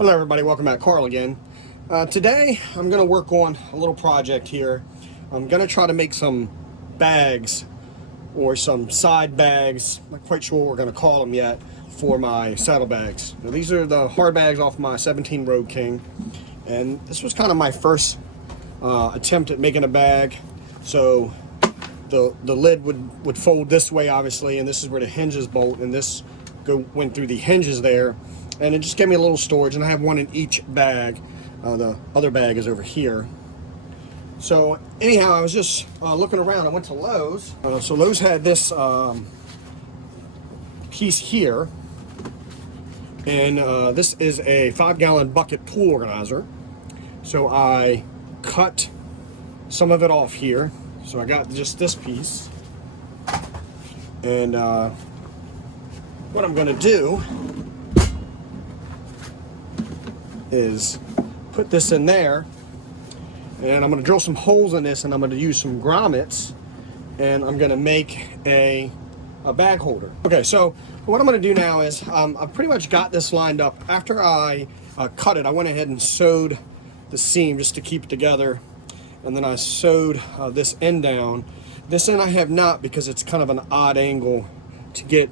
Hello everybody, welcome back. Carl again. Today I'm going to work on a little project here. I'm going to try to make some bags or some side bags. I'm not quite sure what we're going to call them yet for my saddlebags. Now, these are the hard bags off my 17 Road King, and this was kind of my first attempt at making a bag. So the lid would fold this way obviously, and this is where the hinges bolt, and this went through the hinges there. And it just gave me a little storage, and I have one in each bag. The other bag is over here. So anyhow, I was just looking around. I went to Lowe's. So Lowe's had this piece here, and this is a 5-gallon bucket pool organizer. So I cut some of it off here. So I got just this piece, and what I'm going to do is put this in there, and I'm going to drill some holes in this, and I'm going to use some grommets, and I'm going to make a bag holder. Okay, so what I'm going to do now is I've pretty much got this lined up. After I cut it, I went ahead and sewed the seam just to keep it together, and then I sewed this end down. This end I have not, because it's kind of an odd angle to get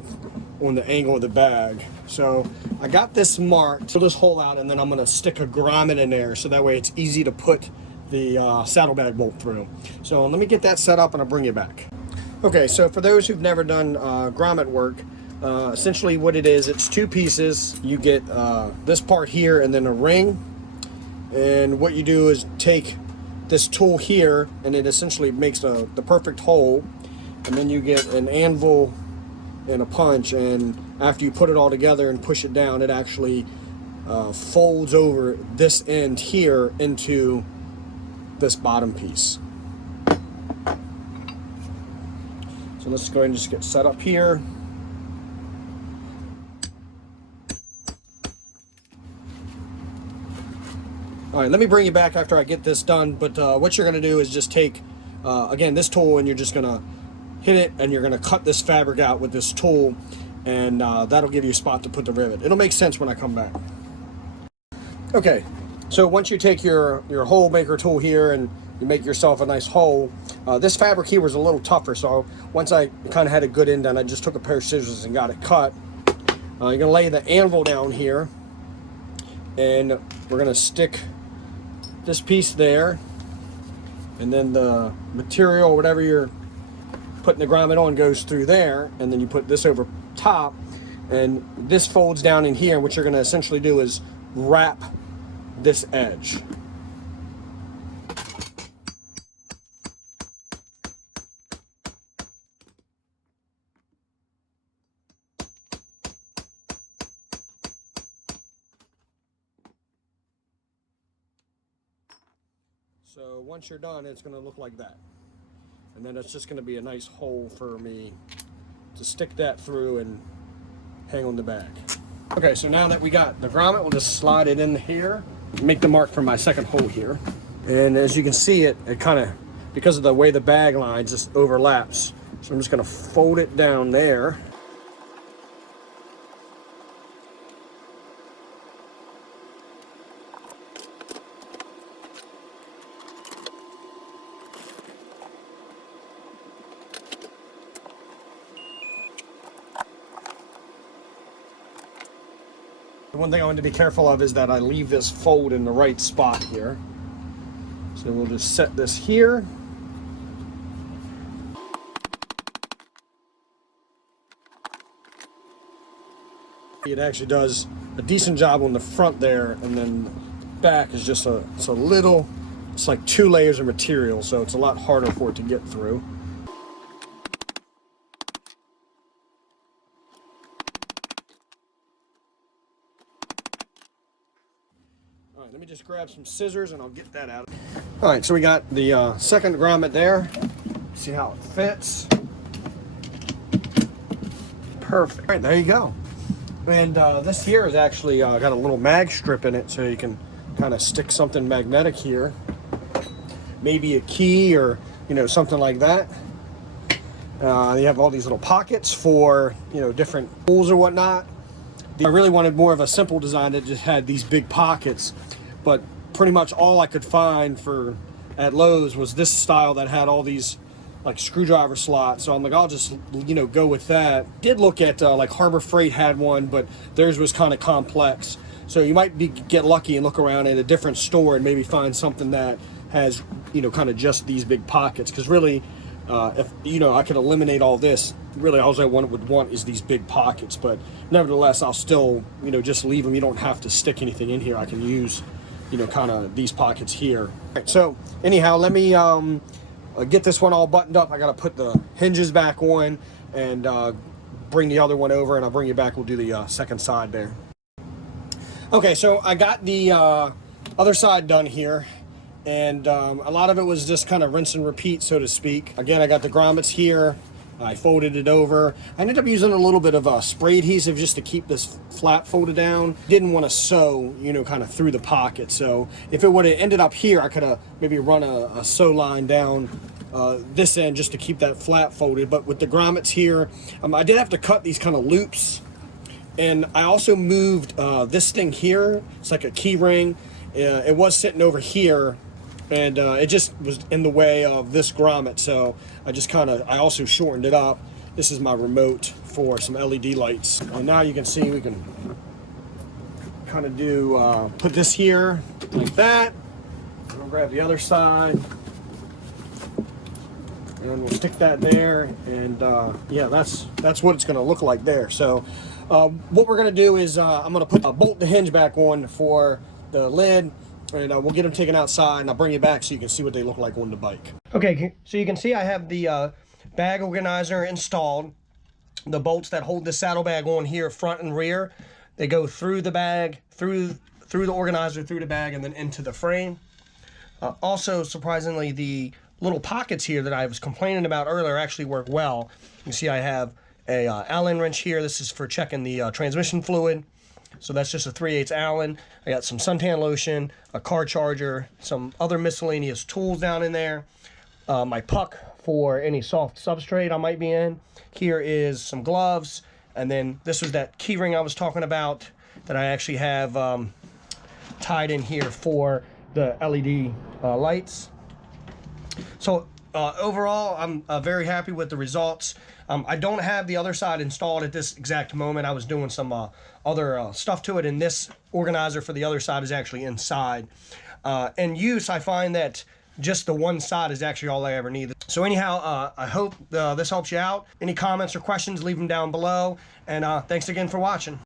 on the angle of the bag. So I got this marked, fill this hole out, and then I'm going to stick a grommet in there so that way it's easy to put the saddlebag bolt through. So let me get that set up and I'll bring you back. Okay, so for those who've never done grommet work, essentially what it is, it's two pieces. You get this part here and then a ring, and what you do is take this tool here and it essentially makes the perfect hole, and then you get an anvil and a punch, and after you put it all together and push it down, it actually folds over this end here into this bottom piece. So let's go ahead and just get set up here. All right, let me bring you back after I get this done, but what you're gonna do is just take, again, this tool, and you're just gonna hit it, and you're gonna cut this fabric out with this tool, and that'll give you a spot to put the rivet. It'll make sense when I come back. Okay, so once you take your hole maker tool here and you make yourself a nice hole, this fabric here was a little tougher, so once I kind of had a good end done, I just took a pair of scissors and got it cut. You're gonna lay the anvil down here, and we're gonna stick this piece there, and then the material, whatever you're putting the grommet on, goes through there, and then you put this over top, and this folds down in here, and what you're going to essentially do is wrap this edge. So once you're done, it's going to look like that. And then it's just going to be a nice hole for me to stick that through and hang on the bag. Okay, so now that we got the grommet, we'll just slide it in here, make the mark for my second hole here. And as you can see, it kind of, because of the way the bag lines, just overlaps. So I'm just going to fold it down there. One thing I want to be careful of is that I leave this fold in the right spot here. So we'll just set this here. It actually does a decent job on the front there, and then back is just it's like 2 layers of material, so it's a lot harder for it to get through. All right, let me just grab some scissors and I'll get that out. All right, so we got the second grommet there. See how it fits. Perfect. All right, there you go. And this here is actually got a little mag strip in it, so you can kind of stick something magnetic here. Maybe a key or, something like that. You have all these little pockets for, different tools or whatnot. I really wanted more of a simple design that just had these big pockets, but pretty much all I could find at Lowe's was this style that had all these like screwdriver slots. So I'm like, I'll just, you know, go with that. Did look at like Harbor Freight had one, but theirs was kind of complex. So you might get lucky and look around in a different store and maybe find something that has, you know, kind of just these big pockets. Because really, if, you know, I could eliminate all this, really all I would want is these big pockets. But nevertheless, I'll still, you know, just leave them. You don't have to stick anything in here. I can use, you know, kind of these pockets here. All right, so anyhow, let me get this one all buttoned up. I got to put the hinges back on and bring the other one over, and I'll bring you back. We'll do the second side there. Okay, so I got the other side done here, and a lot of it was just kind of rinse and repeat, so to speak. Again, I got the grommets here. I folded it over. I ended up using a little bit of spray adhesive just to keep this flat folded down. Didn't want to sew, you know, kind of through the pocket. So if it would have ended up here, I could have maybe run a sew line down this end just to keep that flat folded. But with the grommets here, I did have to cut these kind of loops. And I also moved this thing here. It's like a key ring. It was sitting over here, and it just was in the way of this grommet, so I also shortened it up. This is my remote for some LED lights. And now you can see we can kind of do, put this here like that. We'll grab the other side, and we'll stick that there, and yeah, that's what it's gonna look like there. So what we're gonna do is I'm gonna bolt the hinge back on for the lid, and we'll get them taken outside, and I'll bring you back so you can see what they look like on the bike. Okay, so you can see I have the bag organizer installed. The bolts that hold the saddlebag on here, front and rear, they go through the bag, through the organizer, through the bag, and then into the frame. Also, surprisingly, the little pockets here that I was complaining about earlier actually work well. You can see I have a Allen wrench here. This is for checking the transmission fluid. So that's just a 3/8 Allen. I got some suntan lotion, a car charger, some other miscellaneous tools down in there. My puck for any soft substrate I might be in. Here is some gloves. And then this was that key ring I was talking about that I actually have tied in here for the LED lights. So overall, I'm very happy with the results. I don't have the other side installed at this exact moment. I was doing some other stuff to it, and this organizer for the other side is actually inside. In use, I find that just the one side is actually all I ever need. So anyhow, I hope this helps you out. Any comments or questions, leave them down below. And thanks again for watching.